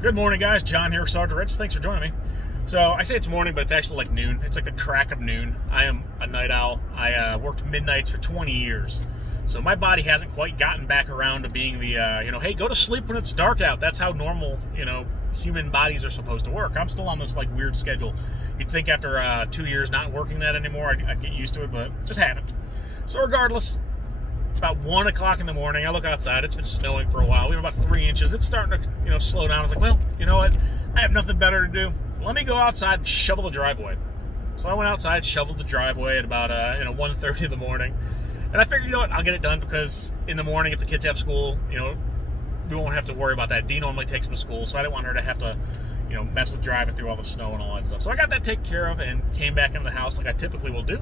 Good morning, guys. John here, Sergeant Ritz. Thanks for joining me. So I say it's morning, but it's actually like noon. It's like the crack of noon. I am a night owl. I worked midnights for 20 years. So my body hasn't quite gotten back around to being the, hey, go to sleep when it's dark out. That's how normal, human bodies are supposed to work. I'm still on this like weird schedule. You'd think after 2 years not working that anymore, I'd get used to it, but just haven't. So regardless, it's about 1 o'clock in the morning. I look outside. It's been snowing for a while. We have about 3 inches. It's starting to, slow down. I was like, well, you know what? I have nothing better to do. Let me go outside and shovel the driveway. So I went outside, shoveled the driveway at about 1:30 in the morning. And I figured, you know what? I'll get it done because in the morning, if the kids have school, we won't have to worry about that. Dee normally takes them to school, so I didn't want her to have to, mess with driving through all the snow and all that stuff. So I got that taken care of and came back into the house like I typically will do.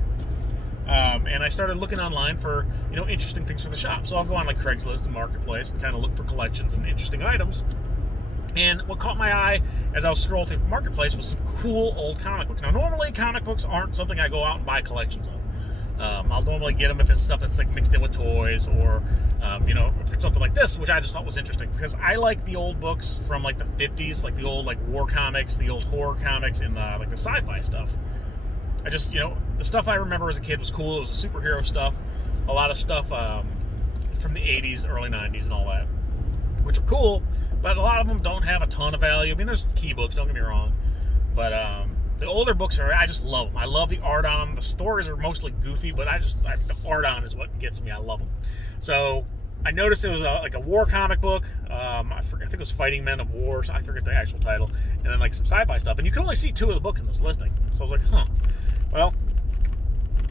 And I started looking online for, interesting things for the shop. So I'll go on like Craigslist and Marketplace and kind of look for collections and interesting items. And what caught my eye as I was scrolling through Marketplace was some cool old comic books. Now, normally comic books aren't something I go out and buy collections of. I'll normally get them if it's stuff that's like mixed in with toys or, something like this, which I just thought was interesting because I like the old books from like the 50s, like the old like war comics, the old horror comics, and like the sci-fi stuff. I just, the stuff I remember as a kid was cool. It was the superhero stuff, a lot of stuff from the 80s, early 90s, and all that, which are cool, but a lot of them don't have a ton of value. I mean, there's key books, don't get me wrong, but the older books I just love them. I love the art on them. The stories are mostly goofy, but the art on is what gets me. I love them. So I noticed it was like a war comic book. I think it was Fighting Men of War. I forget the actual title. And then like some sci-fi stuff. And you can only see 2 of the books in this listing. So I was like, well,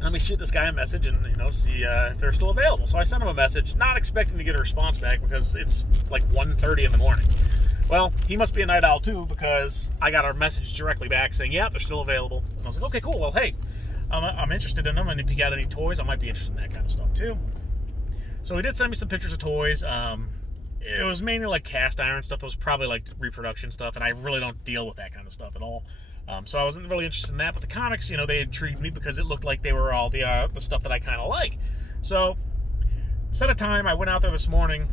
let me shoot this guy a message and see if they're still available. So I sent him a message, not expecting to get a response back because it's like 1:30 in the morning. Well, he must be a night owl too because I got a message directly back saying, yeah, they're still available. And I was like, okay, cool. Well, hey, I'm interested in them, and if you got any toys, I might be interested in that kind of stuff too. So he did send me some pictures of toys. It was mainly like cast iron stuff. It was probably like reproduction stuff, and I really don't deal with that kind of stuff at all. So I wasn't really interested in that, but the comics, they intrigued me because it looked like they were all the stuff that I kind of like. So, set a time, I went out there this morning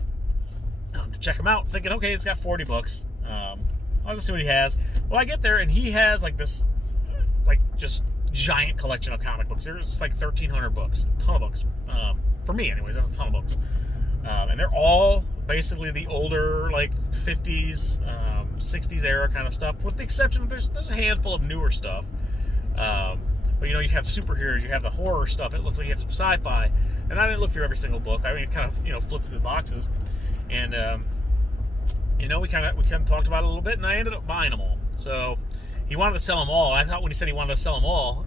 to check him out, thinking, okay, it's got 40 books. I'll go see what he has. Well, I get there, and he has like this, like just giant collection of comic books. There's like 1,300 books, a ton of books. For me, anyways, that's a ton of books. And they're all basically the older, like 50s, 60s era kind of stuff, with the exception of there's a handful of newer stuff. But you have superheroes, you have the horror stuff. It looks like you have some sci-fi, and I didn't look through every single book. I mean, kind of flipped through the boxes, and we kind of talked about it a little bit, and I ended up buying them all. So he wanted to sell them all. I thought when he said he wanted to sell them all,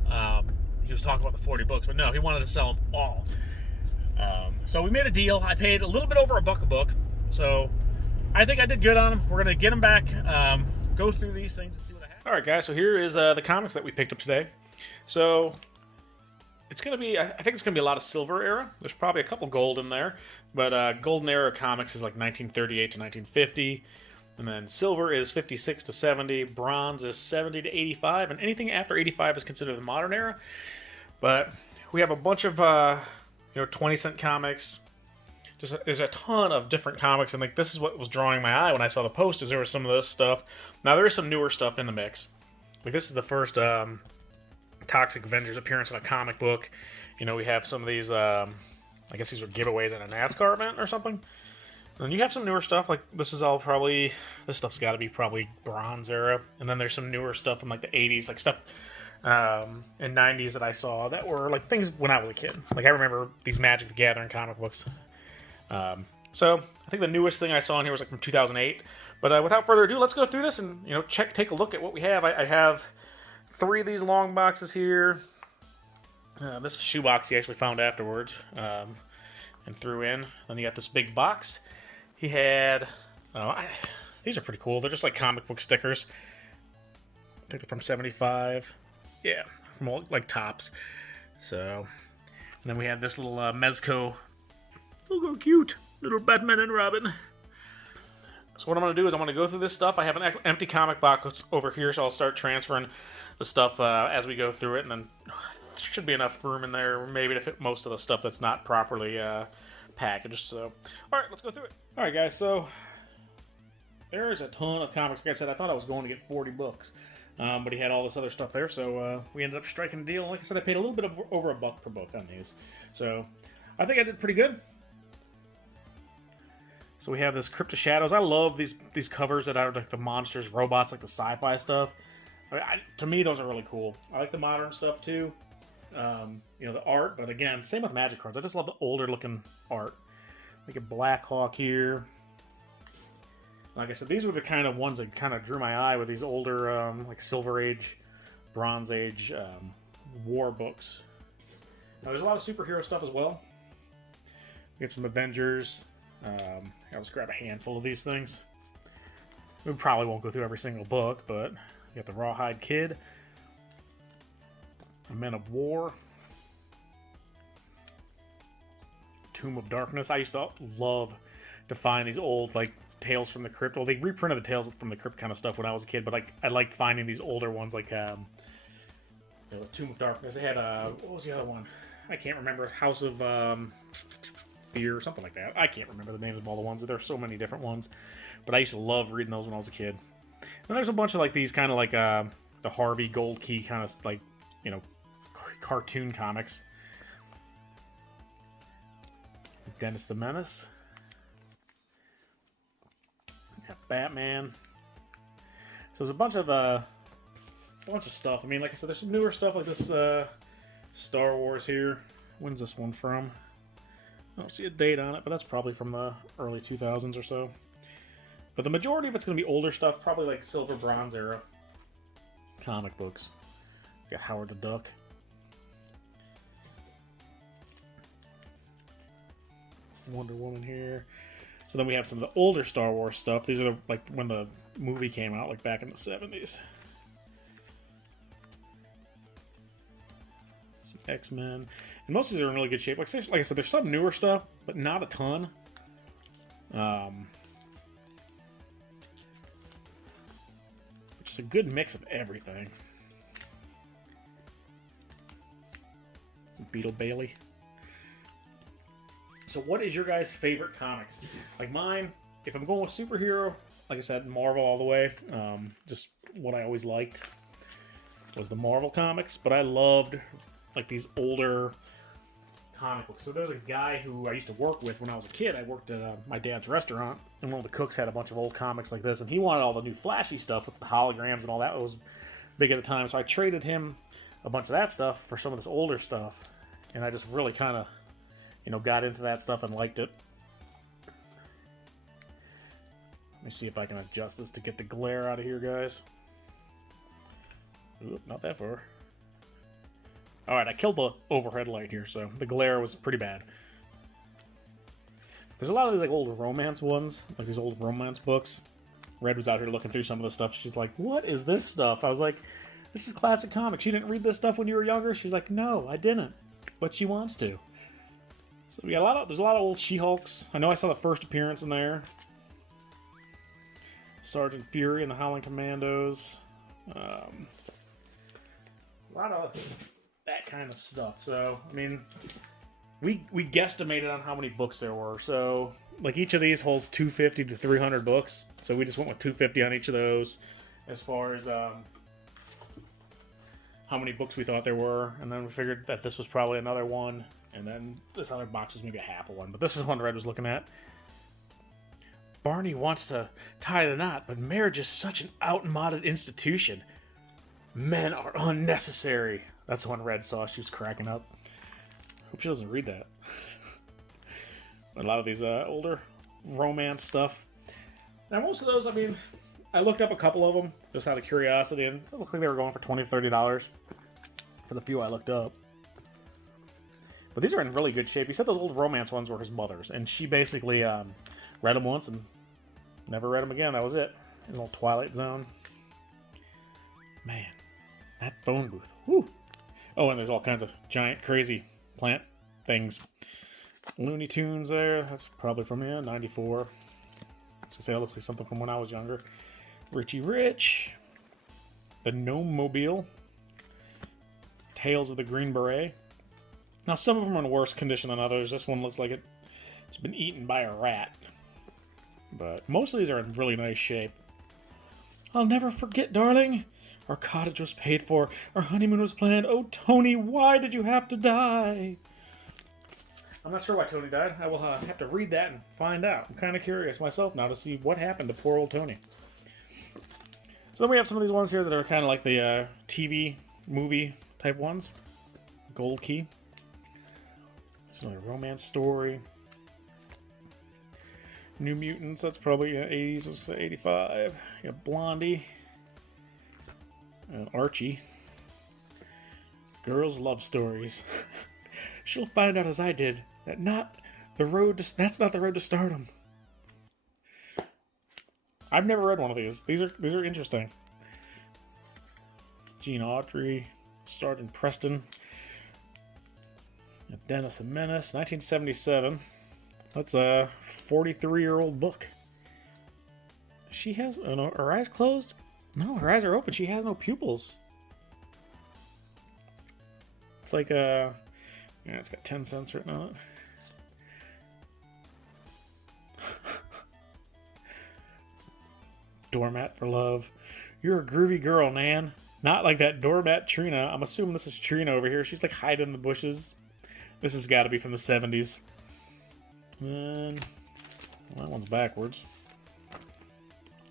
he was talking about the 40 books, but no, he wanted to sell them all. So we made a deal. I paid a little bit over $1 a book, so I think I did good on them. We're going to get them back, go through these things and see what I have. All right, guys, so here is the comics that we picked up today. So it's going to be, I think it's going to be a lot of silver era. There's probably a couple gold in there, but golden era comics is like 1938 to 1950, and then silver is 56 to 70, bronze is 70 to 85, and anything after 85 is considered the modern era. But we have a bunch of 20-cent comics. There's a ton of different comics, and like this is what was drawing my eye when I saw the post. Is there was some of this stuff. Now there is some newer stuff in the mix. Like this is the first Toxic Avengers appearance in a comic book. We have some of these. I guess these were giveaways at a NASCAR event or something. And you have some newer stuff. Like this is all probably this stuff's got to be probably Bronze era. And then there's some newer stuff from like the 80s, like stuff. And 90s that I saw that were like things when I was a kid. Like I remember these Magic the Gathering comic books. So I think the newest thing I saw in here was like from 2008. But without further ado, let's go through this and take a look at what we have. I have 3 of these long boxes here. This shoebox he actually found afterwards and threw in. Then you got this big box. He had these are pretty cool. They're just like comic book stickers. I think they're from 75. Yeah, from all, like tops. So, and then we have this little Mezco. Look how cute, little Batman and Robin. So what I'm going to do is I'm going to go through this stuff. I have an empty comic box over here, so I'll start transferring the stuff as we go through it, and then there should be enough room in there maybe to fit most of the stuff that's not properly packaged. So, all right, let's go through it. All right, guys. So There's a ton of comics. Like I said, I thought I was going to get 40 books, but he had all this other stuff there, so we ended up striking a deal. Like I said, I paid a little bit over $1 per book on these, so I think I did pretty good. So we have this Crypt of Shadows. I love these covers that are like the monsters, robots, like the sci-fi stuff. To me, those are really cool. I like the modern stuff too. You know, the art, but again, same with Magic cards. I just love the older looking art. Like a Black Hawk here. Like I said, these were the kind of ones that kind of drew my eye with these older, like Silver Age, Bronze Age war books. Now, there's a lot of superhero stuff as well. We get some Avengers. I'll just grab a handful of these things. We probably won't go through every single book, but you got the Rawhide Kid, the Men of War, Tomb of Darkness. I used to love to find these old, like, Tales from the Crypt. Well, they reprinted the Tales from the Crypt kind of stuff when I was a kid, but like I liked finding these older ones, like you know, Tomb of Darkness. They had what was the other one? I can't remember. House of Fear or something like that. I can't remember the names of all the ones. There are so many different ones, but I used to love reading those when I was a kid. And there's a bunch of like these kind of like the Harvey Gold Key kind of like, you know, cartoon comics. Dennis the Menace. Batman. So there's a bunch of stuff. I mean, like I said, there's some newer stuff like this Star Wars here. When's this one from? I don't see a date on it, but that's probably from the early 2000s or so. But the majority of it's going to be older stuff, probably like Silver Bronze era comic books. Got Howard the Duck. Wonder Woman here. So then we have some of the older Star Wars stuff. These are like when the movie came out, like back in the 70s. Some X-Men. And most of these are in really good shape. Like I said, there's some newer stuff, but not a ton. Which is a good mix of everything. Beetle Bailey. So what is your guys' favorite comics? Like mine, if I'm going with superhero, like I said, Marvel all the way. Just what I always liked was the Marvel comics. But I loved like these older comic books. So there's a guy who I used to work with when I was a kid. I worked at my dad's restaurant, and one of the cooks had a bunch of old comics like this. And he wanted all the new flashy stuff with the holograms and all that. It was big at the time. So I traded him a bunch of that stuff for some of this older stuff. And I just really kind of, you know, got into that stuff and liked it. Let me see if I can adjust this to get the glare out of here, guys. Oop, not that far. Alright, I killed the overhead light here, so the glare was pretty bad. There's a lot of these like old romance ones, like these old romance books. Red was out here looking through some of the stuff. She's like, what is this stuff? I was like, this is classic comics. You didn't read this stuff when you were younger? She's like, no, I didn't. But she wants to. So we got there's a lot of old She-Hulks. I know I saw the first appearance in there. Sergeant Fury and the Howling Commandos. A lot of that kind of stuff. So, I mean, we guesstimated on how many books there were. So, like each of these holds 250 to 300 books. So we just went with 250 on each of those as far as how many books we thought there were. And then we figured that this was probably another one. And then this other box was maybe a half of one. But this is one Red was looking at. Barney wants to tie the knot, but marriage is such an outmoded institution. Men are unnecessary. That's the one Red saw. She was cracking up. Hope she doesn't read that. A lot of these older romance stuff. Now, most of those, I mean, I looked up a couple of them just out of curiosity, and it looked like they were going for $20 to $30 for the few I looked up. But these are in really good shape. He said those old romance ones were his mother's, and she basically read them once and never read them again. That was it. In a little Twilight Zone. Man, that phone booth. Woo! Oh, and there's all kinds of giant, crazy plant things. Looney Tunes there. That's probably from, 94. So say it looks like something from when I was younger. Richie Rich. The Gnome Mobile. Tales of the Green Beret. Now, some of them are in worse condition than others. This one looks like it's been eaten by a rat. But most of these are in really nice shape. I'll never forget, darling. Our cottage was paid for. Our honeymoon was planned. Oh, Tony, why did you have to die? I'm not sure why Tony died. I will have to read that and find out. I'm kind of curious myself now to see what happened to poor old Tony. So then we have some of these ones here that are kind of like the TV movie type ones. Gold Key. There's another romance story. New Mutants, that's probably 80s, let's say 85. You got Blondie. And Archie. Girls' love stories. She'll find out as I did that that's not the road to stardom. I've never read one of these. These are interesting. Gene Autry, Sergeant Preston, Dennis the Menace, 1977. That's a 43-year-old book. She has her eyes closed. No, her eyes are open. She has no pupils. It's like yeah, it's got 10 cents written on it. Doormat for love. You're a groovy girl, Nan. Not like that doormat Trina. I'm assuming this is Trina over here. She's like hiding in the bushes. This has got to be from the 70s. And well, that one's backwards.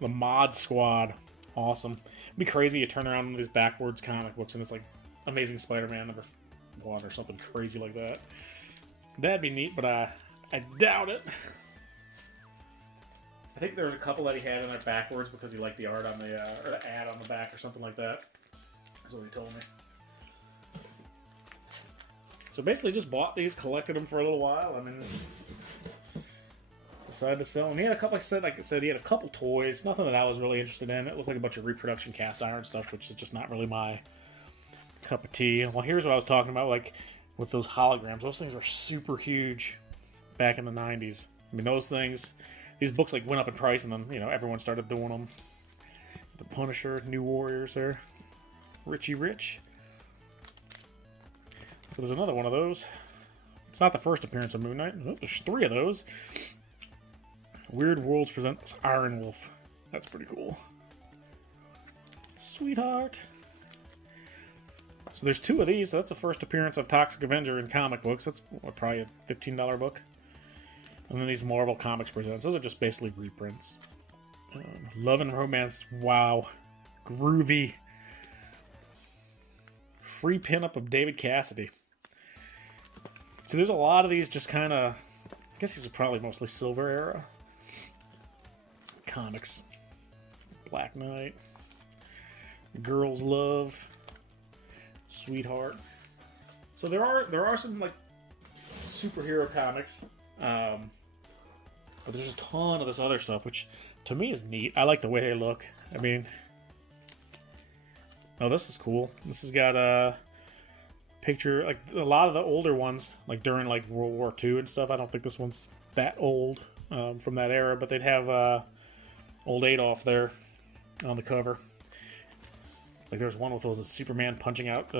The Mod Squad. Awesome. It'd be crazy you turn around in these backwards comic books and it's like Amazing Spider-Man #1 or something crazy like that. That'd be neat, but I doubt it. I think there was a couple that he had in there backwards because he liked the art on the or the ad on the back or something like that. That's what he told me. So basically, just bought these, collected them for a little while, and then decided to sell them. He had a couple. Like I said, he had a couple toys. Nothing that I was really interested in. It looked like a bunch of reproduction cast iron stuff, which is just not really my cup of tea. Well, here's what I was talking about, like with those holograms. Those things were super huge back in the 90s. I mean, those things. These books like went up in price, and then everyone started doing them. The Punisher, New Warriors there, Richie Rich. So there's another one of those. It's not the first appearance of Moon Knight. Oh, there's 3 of those. Weird Worlds presents Iron Wolf. That's pretty cool. Sweetheart. So there's 2 of these. So that's the first appearance of Toxic Avenger in comic books. That's probably a $15 book. And then these Marvel Comics presents. Those are just basically reprints. Love and Romance. Wow. Groovy. Free pinup of David Cassidy. So there's a lot of these just kind of... I guess these are probably mostly Silver Era comics. Black Knight. Girls Love. Sweetheart. So there are some like superhero comics. But there's a ton of this other stuff, which to me is neat. I like the way they look. I mean, oh, this is cool. This has got a picture, like a lot of the older ones, like during like World War II and stuff. I don't think this one's that old from that era, but they'd have old Adolf there on the cover. Like there's one with those Superman punching out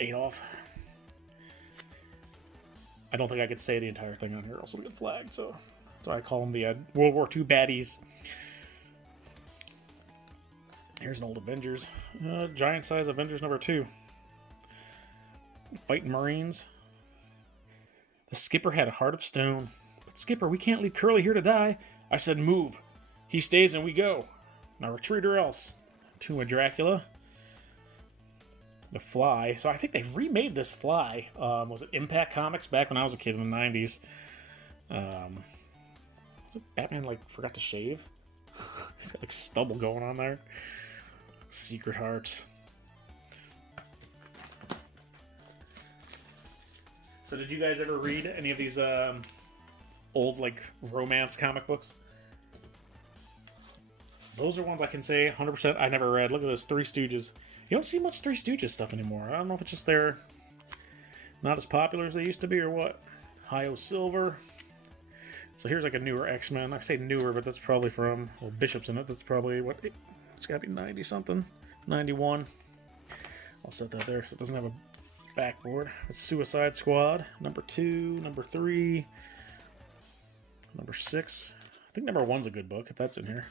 Adolf. I don't think I could say the entire thing on here, else it'll get flagged. So I call them the World War II baddies. Here's an old Avengers, giant size Avengers #2. Fighting Marines. The skipper had a heart of stone. But Skipper, we can't leave Curly here to die. I said move. He stays and we go. Now retreat or else. Tomb of Dracula. The Fly. So I think they remade this Fly. Was it Impact Comics back when I was a kid in the 90s? Batman like forgot to shave. He's got like stubble going on there. Secret Hearts. So did you guys ever read any of these old like romance comic books? Those are ones I can say 100% I never read. Look at those Three Stooges. You don't see much Three Stooges stuff anymore. I don't know if it's just they're not as popular as they used to be or what. Hi-O Silver. So here's like a newer X-Men. I say newer, but that's probably from, well, Bishop's in it. That's probably, what, it's got to be 90-something. 91. I'll set that there so it doesn't have a backboard. It's Suicide Squad. #2, #3, #6. think #1's a good book, if that's in here.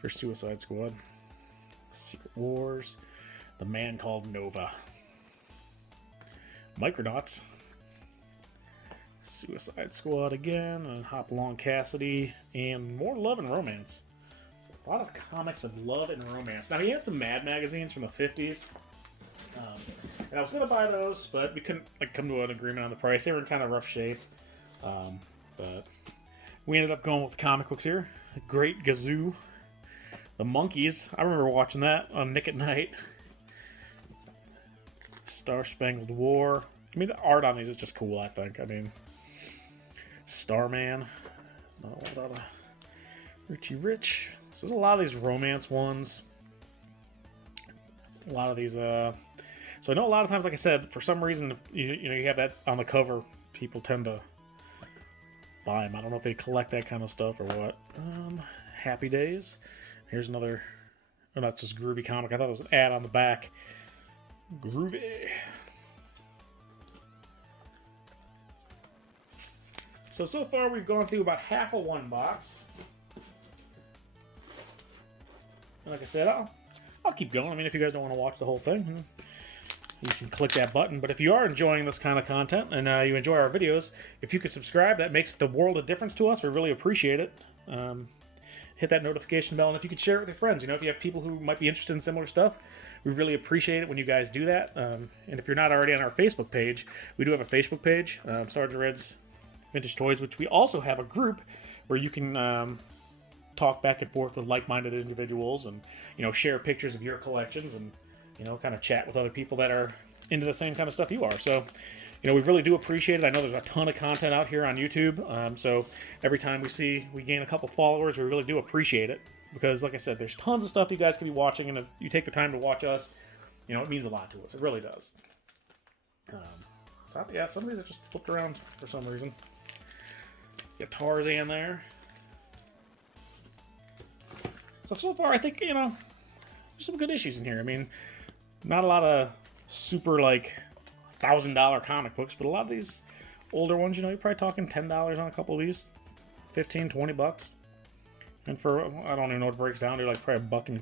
For Suicide Squad. Secret Wars. The Man Called Nova. Micronauts. Suicide Squad again. And Hopalong Cassidy. And more love and romance. A lot of comics of love and romance. Now, he had some Mad magazines from the 50s. And I was going to buy those, but we couldn't come to an agreement on the price. They were in kind of rough shape. But we ended up going with comic books here. Great Gazoo. The Monkees. I remember watching that on Nick at Night. Star Spangled War. I mean, the art on these is just cool, I think. I mean, Starman. There's not a lot of Richie Rich. So there's a lot of these romance ones. A lot of these, so I know a lot of times, like I said, for some reason, if you have that on the cover, people tend to buy them. I don't know if they collect that kind of stuff or what. Happy Days. Here's another, oh, that's just Groovy comic. I thought it was an ad on the back. Groovy. So far we've gone through about half of one box. And like I said, I'll keep going. I mean, if you guys don't want to watch the whole thing, you can click that button. But if you are enjoying this kind of content and you enjoy our videos, if you could subscribe, that makes the world of difference to us. We really appreciate it. Hit that notification bell, and if you could share it with your friends, if you have people who might be interested in similar stuff, we really appreciate it when you guys do that. And if you're not already on our Facebook page, we do have a Facebook page, Sergeant Red's Vintage Toys, which we also have a group where you can talk back and forth with like-minded individuals and, share pictures of your collections and, kind of chat with other people that are into the same kind of stuff you are. So, we really do appreciate it. I know there's a ton of content out here on YouTube. So every time we gain a couple followers, we really do appreciate it. Because, like I said, there's tons of stuff you guys could be watching, and if you take the time to watch us, it means a lot to us. It really does. So, yeah, some of these are just flipped around for some reason. Got Tarzan there. So far, I think, there's some good issues in here. I mean, not a lot of super, $1,000 comic books, but a lot of these older ones, you're probably talking $10 on a couple of these. 15, 20 bucks. And for, I don't even know what it breaks down to, probably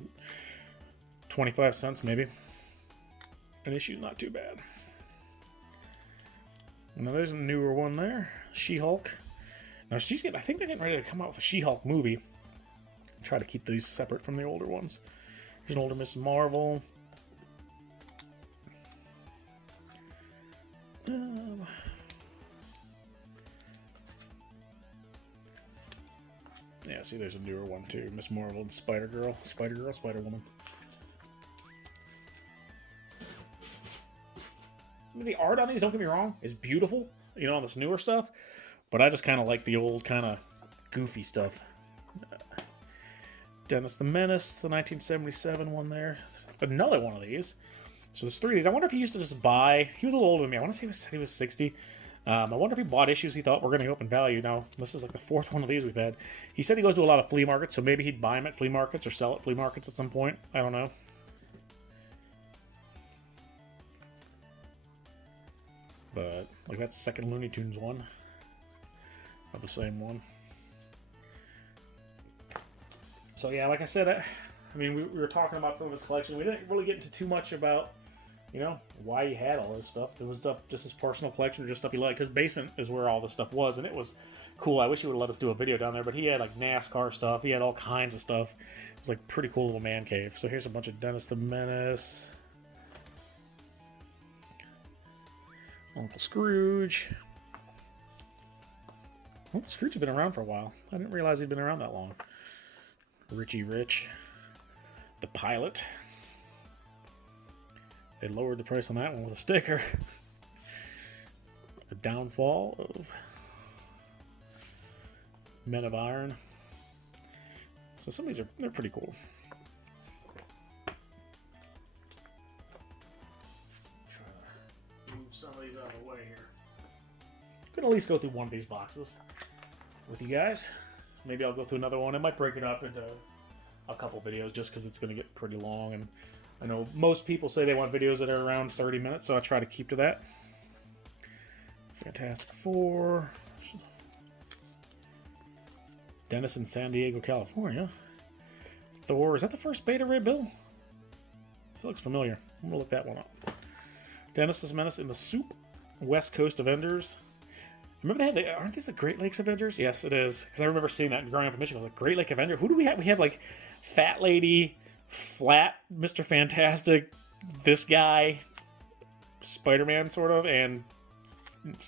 $1.25 maybe. An issue, not too bad. Now there's a newer one there. She-Hulk. Now I think they're getting ready to come out with a She-Hulk movie. Try to keep these separate from the older ones. Here's an older Miss Marvel. Yeah, see, there's a newer one too. Miss Marvel and Spider-Girl. Spider-Girl, Spider-Woman. I mean, the art on these, don't get me wrong, is beautiful, on this newer stuff. But I just kind of like the old kind of goofy stuff. Dennis the Menace, the 1977 one there. Another one of these. So there's 3 of these. I wonder if he used to just buy... He was a little older than me. I want to say he was 60. I wonder if he bought issues he thought were going to go up in value. Now, this is the 4th one of these we've had. He said he goes to a lot of flea markets, so maybe he'd buy them at flea markets or sell at flea markets at some point. I don't know. But, that's the second Looney Tunes one. Of the same one. So yeah, like I said, I mean, we were talking about some of his collection. We didn't really get into too much about, why he had all this stuff. It was stuff, just his personal collection, or just stuff he liked. His basement is where all this stuff was, and it was cool. I wish he would have let us do a video down there, but he had NASCAR stuff. He had all kinds of stuff. It was pretty cool little man cave. So here's a bunch of Dennis the Menace, Uncle Scrooge. Uncle Scrooge has been around for a while. I didn't realize he'd been around that long. Richie Rich. The Pilot. They lowered the price on that one with a sticker. The Downfall of Men of Iron. So some of these they're pretty cool. Try to move some of these out of the way here. Could at least go through one of these boxes with you guys. Maybe I'll go through another one. I might break it up into a couple videos just because it's going to get pretty long. And I know most people say they want videos that are around 30 minutes, so I'll try to keep to that. Fantastic Four. Dennis in San Diego, California. Thor, is that the first beta ray bill? It looks familiar. I'm gonna look that one up. Dennis's Menace in the Soup. West Coast Avengers. Remember they had aren't these the Great Lakes Avengers? Yes, it is. Because I remember seeing that growing up in Michigan. I was like, Great Lake Avenger? Who do we have? We have like Fat Lady, Flat Mr. Fantastic, this guy, Spider-Man sort of, and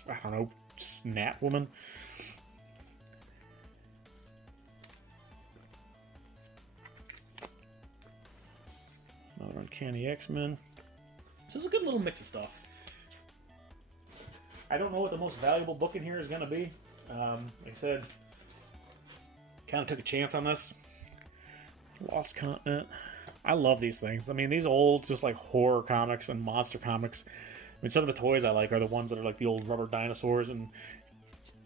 I don't know, Snap Woman. Another Uncanny X-Men. So it's a good little mix of stuff. I don't know what the most valuable book in here is going to be. Like I said, kind of took a chance on this. Lost Continent. I love these things. I mean, these old, just like horror comics and monster comics. I mean, some of the toys I like are the ones that are like the old rubber dinosaurs and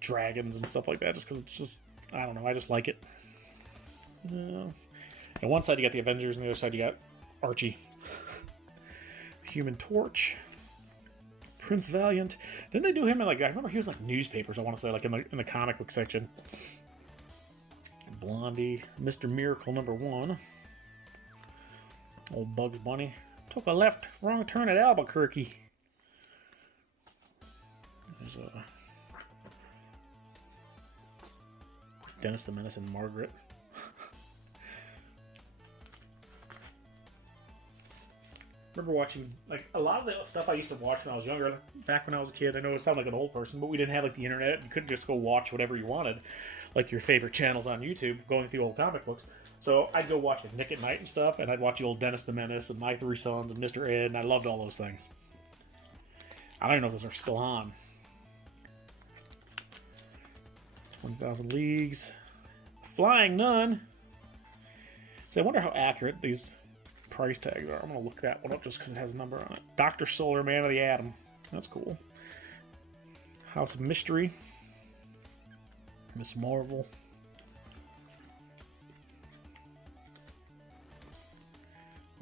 dragons and stuff like that, just because it's just, I don't know, I just like it. On one side you got the Avengers, and the other side you got Archie. Human Torch. Prince Valiant. Didn't they do him in, like, I remember he was like newspapers, I want to say, like in the comic book section. Blondie. Mr. Miracle #1. Old Bugs Bunny. Took a left, wrong turn at Albuquerque. There's a Dennis the Menace and Margaret. Remember watching, like, a lot of the stuff I used to watch when I was younger, back when I was a kid. I know it sounds like an old person, but we didn't have, like, the internet. You couldn't just go watch whatever you wanted, like your favorite channels on YouTube, going through old comic books. So I'd go watch, like, Nick at Night and stuff, and I'd watch the old Dennis the Menace and My Three Sons and Mr. Ed, and I loved all those things. I don't even know if those are still on. 20,000 Leagues. Flying Nun. So I wonder how accurate these price tags are. I'm going to look that one up just because it has a number on it. Dr. Solar, Man of the Atom. That's cool. House of Mystery. Miss Marvel.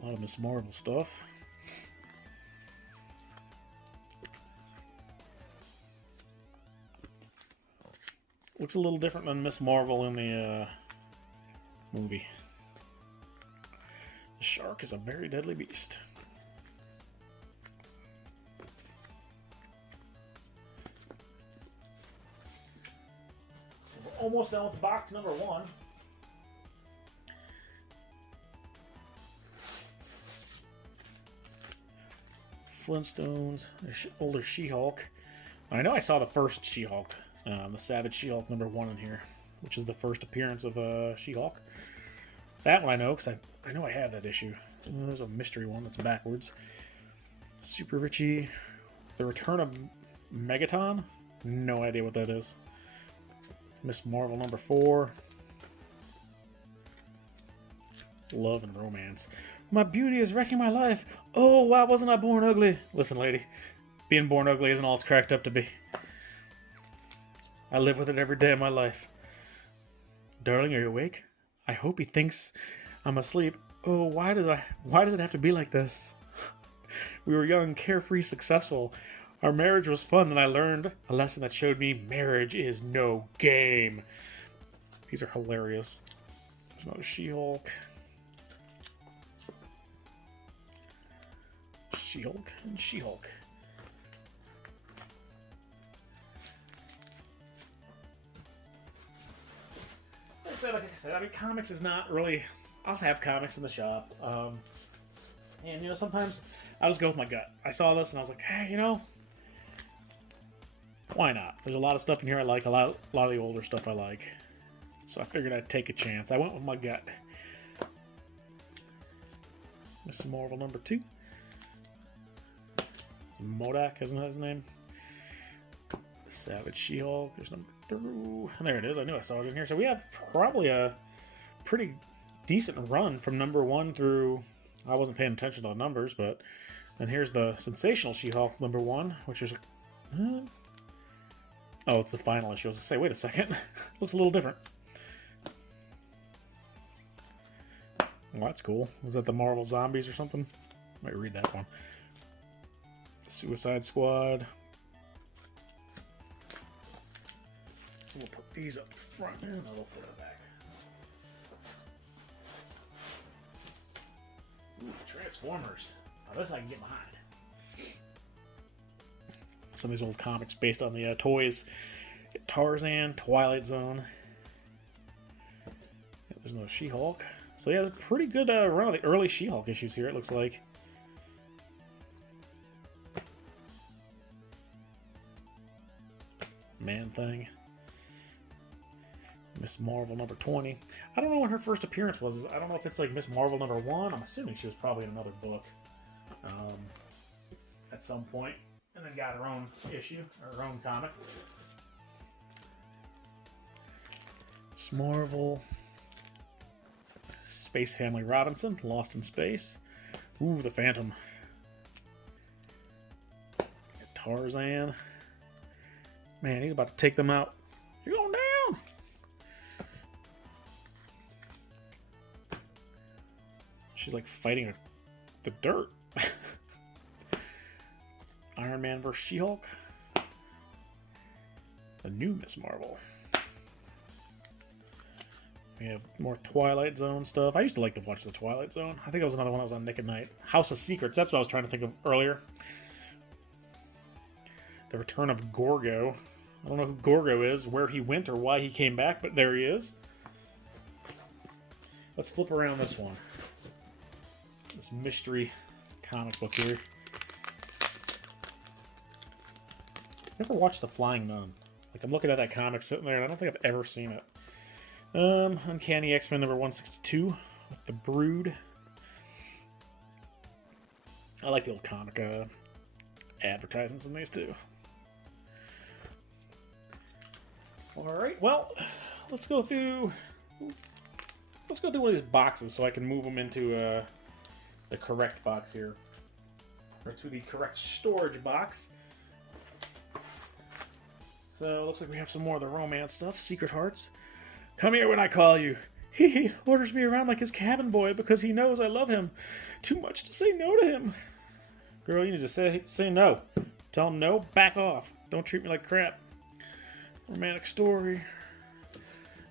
A lot of Miss Marvel stuff. Looks a little different than Miss Marvel in the movie. The shark is a very deadly beast. So we're almost done with box #1. Flintstones, older She-Hulk. I know I saw the first She-Hulk, the Savage She-Hulk #1 in here, which is the first appearance of She-Hulk. That one I know, because I know I have that issue. There's a mystery one that's backwards. Super Richie. The Return of Megaton? No idea what that is. Miss Marvel #4. Love and Romance. My beauty is wrecking my life. Oh, why wasn't I born ugly? Listen, lady. Being born ugly isn't all it's cracked up to be. I live with it every day of my life. Darling, are you awake? I hope he thinks I'm asleep. Oh, why does it have to be like this? We were young, carefree, successful. Our marriage was fun, and I learned a lesson that showed me marriage is no game. These are hilarious. There's another She-Hulk. She-Hulk and She-Hulk. Like I said, I mean, comics is not really... I'll have comics in the shop. And, you know, sometimes I just go with my gut. I saw this and I was like, hey, you know, why not? There's a lot of stuff in here I like, a lot of the older stuff I like. So I figured I'd take a chance. I went with my gut. Miss Marvel #2. Modak, isn't that his name? Savage She-Hulk. There's #3. And there it is. I knew I saw it in here. So we have probably a pretty decent run from #1 through... I wasn't paying attention to the numbers, but... And here's the Sensational She-Hulk #1, which is... oh, it's the final issue. I was going to say, wait a second. Looks a little different. Well, that's cool. Was that the Marvel Zombies or something? Might read that one. Suicide Squad. We'll put these up front and I'll put it back. Transformers. Now this I can get behind. Some of these old comics based on the toys. Tarzan, Twilight Zone. There's no She-Hulk. So yeah, there's a pretty good run of the early She-Hulk issues here, it looks like. Man-Thing. Miss Marvel number 20. I don't know when her first appearance was. I don't know if it's like Miss Marvel number 1. I'm assuming she was probably in another book at some point. And then got her own issue, or her own comic. Miss Marvel. Space Family Robinson, Lost in Space. Ooh, the Phantom. Tarzan. Man, he's about to take them out. You're going down! She's like fighting the dirt. Iron Man vs. She-Hulk. The new Miss Marvel. We have more Twilight Zone stuff. I used to like to watch the Twilight Zone. I think that was another one that was on Nick at Night. House of Secrets. That's what I was trying to think of earlier. The Return of Gorgo. I don't know who Gorgo is, where he went, or why he came back, but there he is. Let's flip around this one. This mystery comic book here. Never watched The Flying Nun. Like, I'm looking at that comic sitting there, and I don't think I've ever seen it. Uncanny X-Men number 162 with the Brood. I like the old comic advertisements in these too. Alright, well, let's go through one of these boxes so I can move them into the correct box here. Or to the correct storage box. So, it looks like we have some more of the romance stuff. Secret Hearts. Come here when I call you. He orders me around like his cabin boy because he knows I love him. Too much to say no to him. Girl, you need to say no. Tell him no, back off. Don't treat me like crap. Romantic story.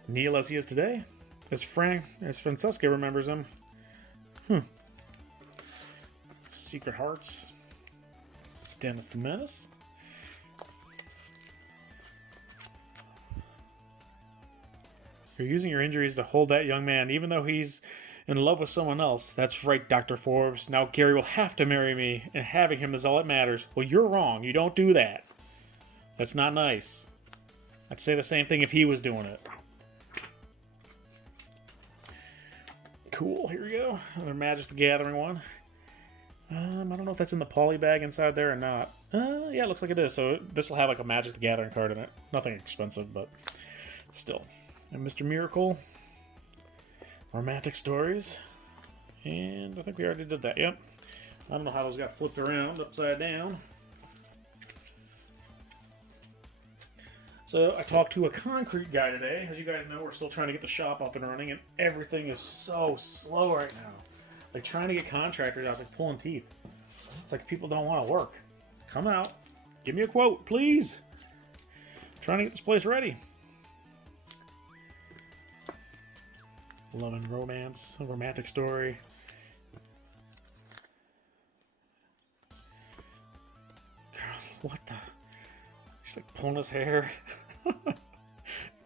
Neil as he is today. As Francesca remembers him. Secret Hearts. Dennis the Menace. You're using your injuries to hold that young man, even though he's in love with someone else. That's right, Dr. Forbes. Now Gary will have to marry me, and having him is all that matters. Well, you're wrong. You don't do that. That's not nice. I'd say the same thing if he was doing it. Cool, here we go. Another Magic the Gathering one. I don't know if that's in the poly bag inside there or not. Yeah, it looks like it is. So this will have like a Magic the Gathering card in it. Nothing expensive, but still. And Mr. Miracle. Romantic stories. And I think we already did that. Yep. I don't know how those got flipped around upside down. So I talked to a concrete guy today. As you guys know, we're still trying to get the shop up and running, and everything is so slow right now. Like trying to get contractors out is like pulling teeth. It's like people don't want to work. Come out. Give me a quote, please. I'm trying to get this place ready. Love and romance, a romantic story. Girl, what the? She's like pulling his hair.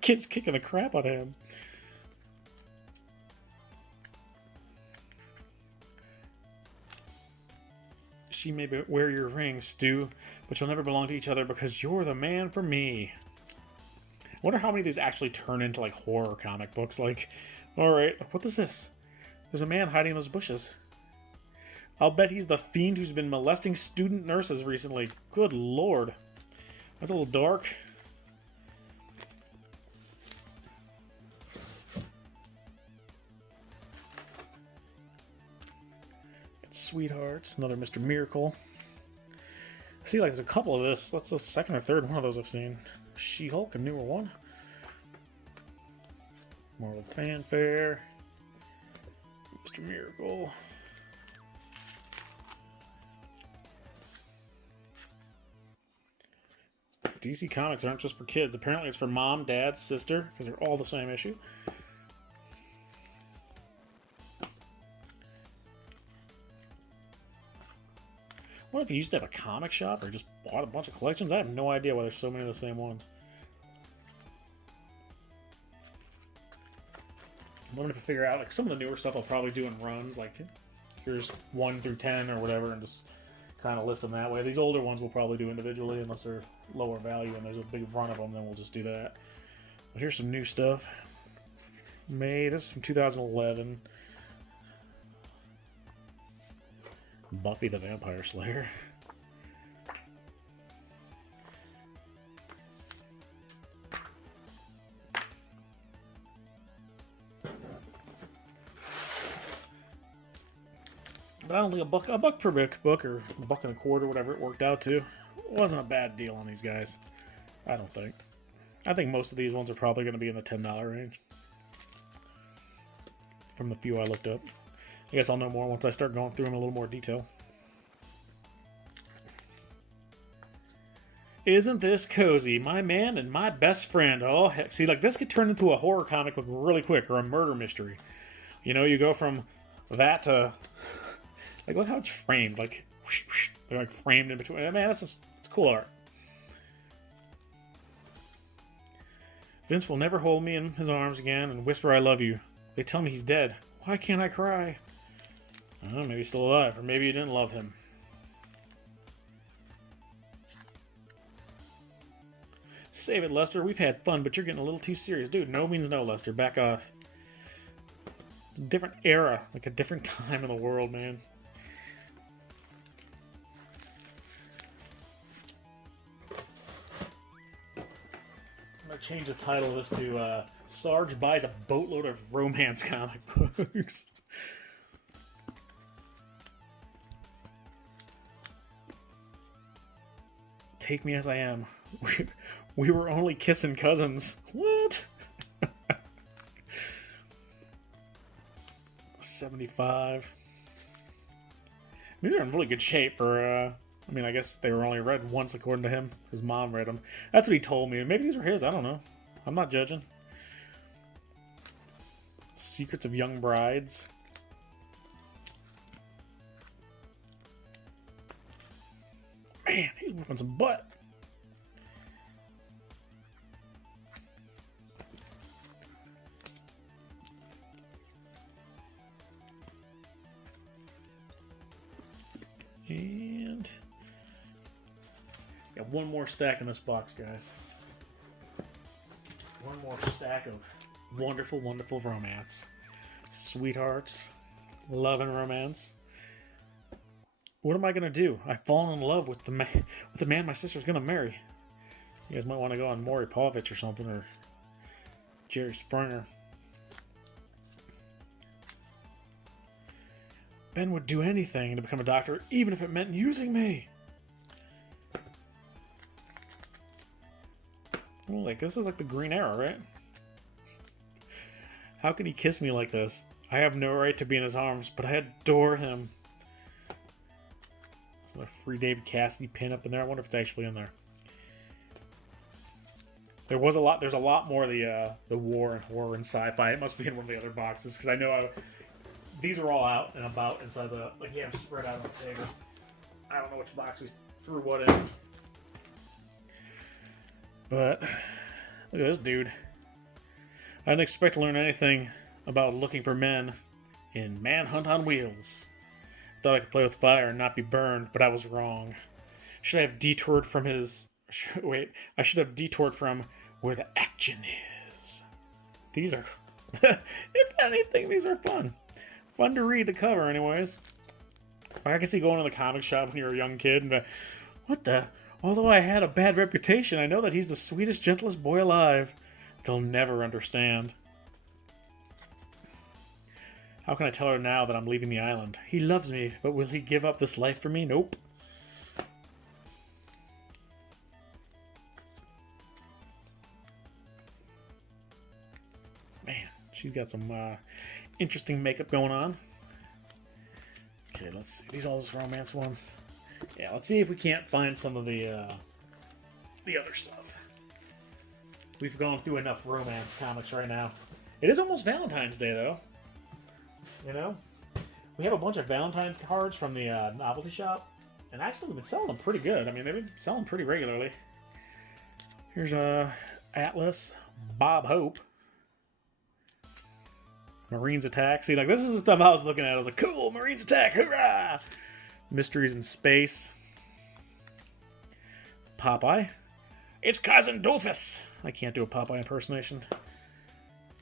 Kid's kicking the crap out of him. She may wear your ring, Stu, but you'll never belong to each other because you're the man for me. I wonder how many of these actually turn into like horror comic books. Like, alright, what is this? There's a man hiding in those bushes. I'll bet he's the fiend who's been molesting student nurses recently. Good lord. That's a little dark. Sweethearts, another Mr. Miracle. I see like there's a couple of this. That's the second or third one of those I've seen. She-Hulk, a newer one. Marvel Fanfare. Mr. Miracle. DC Comics aren't just for kids. Apparently it's for mom, dad, sister, because they're all the same issue. What if you used to have a comic shop or just bought a bunch of collections? I have no idea why there's so many of the same ones. I'm wondering if I figure out, like, some of the newer stuff I'll probably do in runs, like here's 1 through 10 or whatever, and just kind of list them that way. These older ones we'll probably do individually unless they're lower value and there's a big run of them, then we'll just do that. But here's some new stuff. This is from 2011. Buffy the Vampire Slayer. But I don't think a buck per book, or a buck and a quarter, whatever it worked out to, wasn't a bad deal on these guys. I don't think. I think most of these ones are probably going to be in the $10 range. From the few I looked up. I guess I'll know more once I start going through them in a little more detail. Isn't this cozy? My man and my best friend. Oh, heck. See, like, this could turn into a horror comic book really quick, or a murder mystery. You know, you go from that to... Like, look how it's framed. Like, whoosh, whoosh. They're like framed in between. Man, that's just, it's cool art. Vince will never hold me in his arms again and whisper I love you. They tell me he's dead. Why can't I cry? I don't know, maybe he's still alive, or maybe you didn't love him. Save it, Lester. We've had fun, but you're getting a little too serious. Dude, no means no, Lester. Back off. It's a different era, like a different time in the world, man. I'm going to change the title of this to Sarge Buys a Boatload of Romance Comic Books. Take me as I am. We were only kissing cousins. What? 75. These are in really good shape for, I mean, I guess they were only read once according to him. His mom read them. That's what he told me. Maybe these were his. I don't know. I'm not judging. Secrets of Young Brides. Man, he's whipping some butt. And got one more stack in this box, guys. One more stack of wonderful, wonderful romance. Sweethearts. Love and romance. What am I gonna do? I've fallen in love with the man my sister's gonna marry. You guys might want to go on Maury Povich or something, or Jerry Springer. Ben would do anything to become a doctor, even if it meant using me. Well, like, this is like the Green Arrow, right? How can he kiss me like this? I have no right to be in his arms, but I adore him. A free David Cassidy pin up in there. I wonder if it's actually in there. There's a lot more of the war and horror and sci-fi. It must be in one of the other boxes, because I know these are all out and about inside the, like, yeah, spread out on the table. I don't know which box we threw what in. But look at this dude. I didn't expect to learn anything about looking for men in Manhunt on Wheels. Thought I could play with fire and not be burned, but I was wrong. Should I have detoured from his... Wait, I should have detoured from where the action is. These are... if anything, these are fun. Fun to read the cover, anyways. I can see going to the comic shop when you're a young kid and be, what the... Although I had a bad reputation, I know that he's the sweetest, gentlest boy alive. They'll never understand. How can I tell her now that I'm leaving the island? He loves me, but will he give up this life for me? Nope. Man, she's got some interesting makeup going on. Okay, let's see. These are all just romance ones. Yeah, let's see if we can't find some of the other stuff. We've gone through enough romance comics right now. It is almost Valentine's Day, though. You know? We have a bunch of Valentine's cards from the novelty shop, And actually, we've been selling them pretty good. I mean, they've been selling pretty regularly. Here's Atlas, Bob Hope, Marines Attack. See, like, this is the stuff I was looking at. I was like, cool, Marines Attack, hurrah! Mysteries in Space. Popeye. It's Cousin Doofus. I can't do a Popeye impersonation.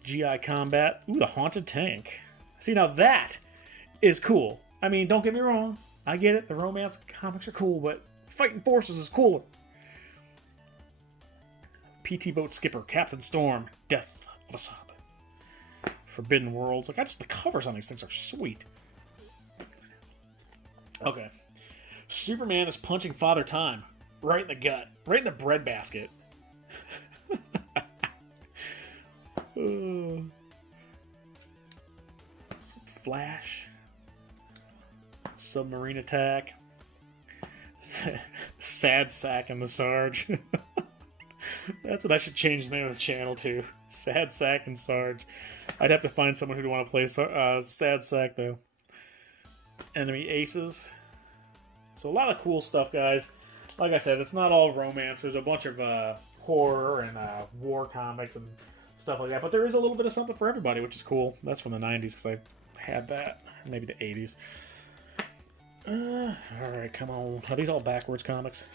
GI Combat. Ooh, the Haunted Tank. See, now that is cool. I mean, don't get me wrong. I get it. The romance comics are cool, but Fighting Forces is cooler. PT Boat Skipper, Captain Storm, Death of a Sub. Forbidden Worlds. Like, the covers on these things are sweet. Okay. Superman is punching Father Time right in the gut. Right in the breadbasket. Flash. Submarine Attack. Sad Sack and the Sarge. That's what I should change the name of the channel to. Sad Sack and Sarge. I'd have to find someone who'd want to play Sad Sack, though. Enemy Aces. So a lot of cool stuff, guys. Like I said, it's not all romance. There's a bunch of horror and war comics and stuff like that. But there is a little bit of something for everybody, which is cool. That's from the 90s, because I had that. Maybe the 80s. Alright, come on. Are these all backwards comics?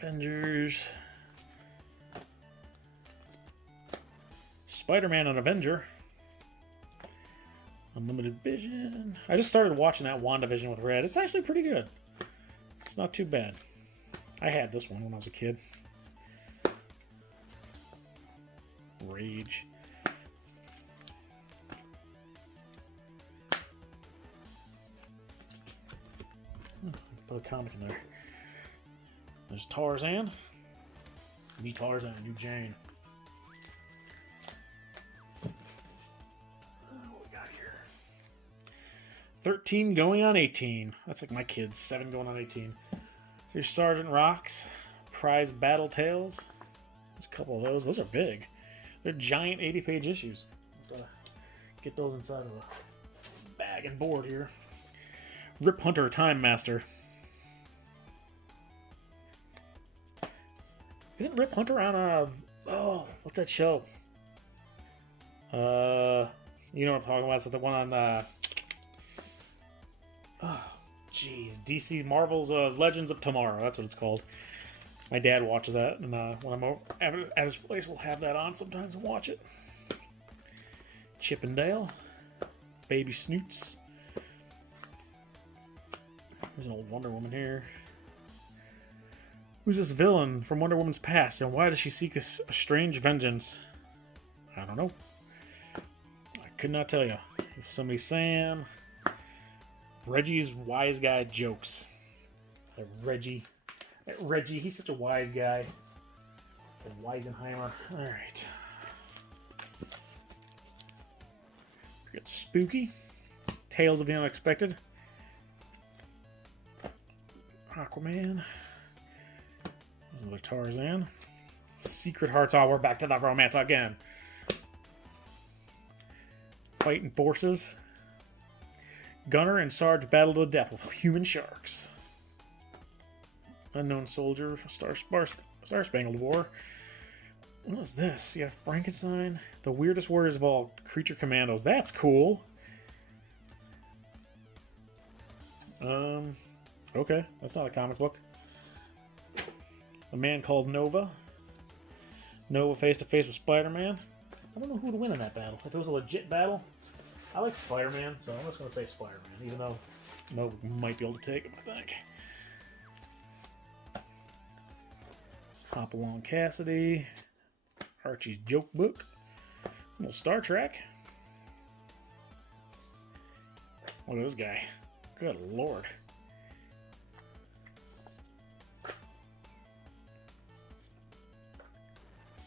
Avengers. Spider-Man and Avenger. Unlimited Vision. I just started watching that WandaVision with Red. It's actually pretty good. It's not too bad. I had this one when I was a kid. Rage. Put a comic in there. There's Tarzan. Me Tarzan, you Jane. What we got here? 13 going on 18. That's like my kids. 7 going on 18. Here's Sergeant Rocks. Prize Battle Tales. There's a couple of those. Those are big. They're giant 80-page issues. Get those inside of a bag and board here. Rip Hunter Time Master. Isn't Rip Hunter on what's that show? You know what I'm talking about? It's the one on DC Marvel's Legends of Tomorrow. That's what it's called. My dad watches that, and when I'm over at his place, we'll have that on sometimes and watch it. Chip and Dale. Baby Snoots. There's an old Wonder Woman here. Who's this villain from Wonder Woman's past, and why does she seek this strange vengeance? I don't know. I could not tell you. If somebody Sam. Reggie's wise guy jokes. Reggie, he's such a wise guy. Weisenheimer. Alright. We got Spooky. Tales of the Unexpected. Aquaman. Another Tarzan. Secret Hearts. Oh, we're back to the romance again. Fighting Forces. Gunner and Sarge battle to the death with human sharks. Unknown Soldier. Star-Spangled War. What is this? You got Frankenstein. The Weirdest Warriors of All. Creature Commandos. That's cool. Okay. That's not a comic book. A Man Called Nova. Nova face-to-face with Spider-Man. I don't know who would win in that battle. If it was a legit battle, I like Spider-Man, so I'm just going to say Spider-Man, even though Nova might be able to take him, I think. Hopalong Cassidy. Archie's Joke Book. A little Star Trek. Look at this guy. Good lord.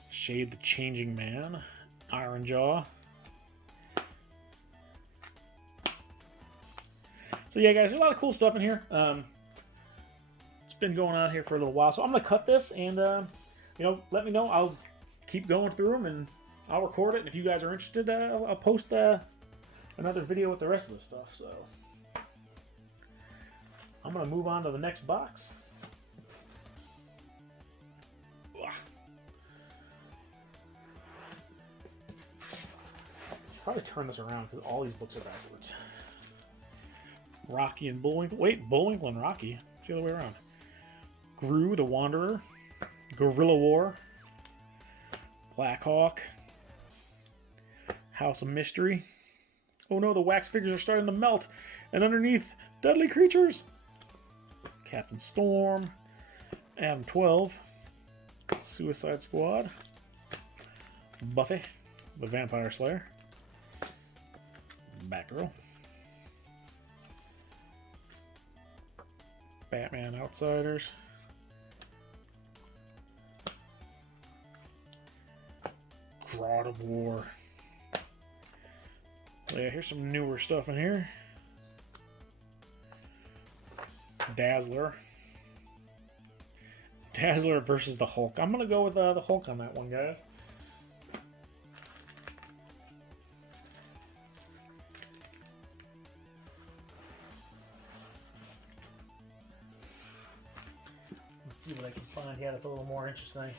Shade the Changing Man. Iron Jaw. So yeah, guys, there's a lot of cool stuff in here. It's been going on here for a little while, so I'm gonna cut this and let me know. I'll keep going through them and I'll record it. And if you guys are interested, I'll post another video with the rest of the stuff. So I'm going to move on to the next box. Ugh. Probably turn this around because all these books are backwards. Rocky and Bullwinkle. Wait, Bullwinkle and Rocky. It's the other way around. Gru the Wanderer. Guerrilla War. Black Hawk. House of Mystery. Oh no, the wax figures are starting to melt. And underneath, deadly creatures. Captain Storm. Adam 12. Suicide Squad. Buffy, the Vampire Slayer. Batgirl. Batman Outsiders. God of War. Yeah, here's some newer stuff in here. Dazzler. Dazzler versus the Hulk. I'm going to go with the Hulk on that one, guys. Let's see what I can find. Yeah, that's a little more interesting.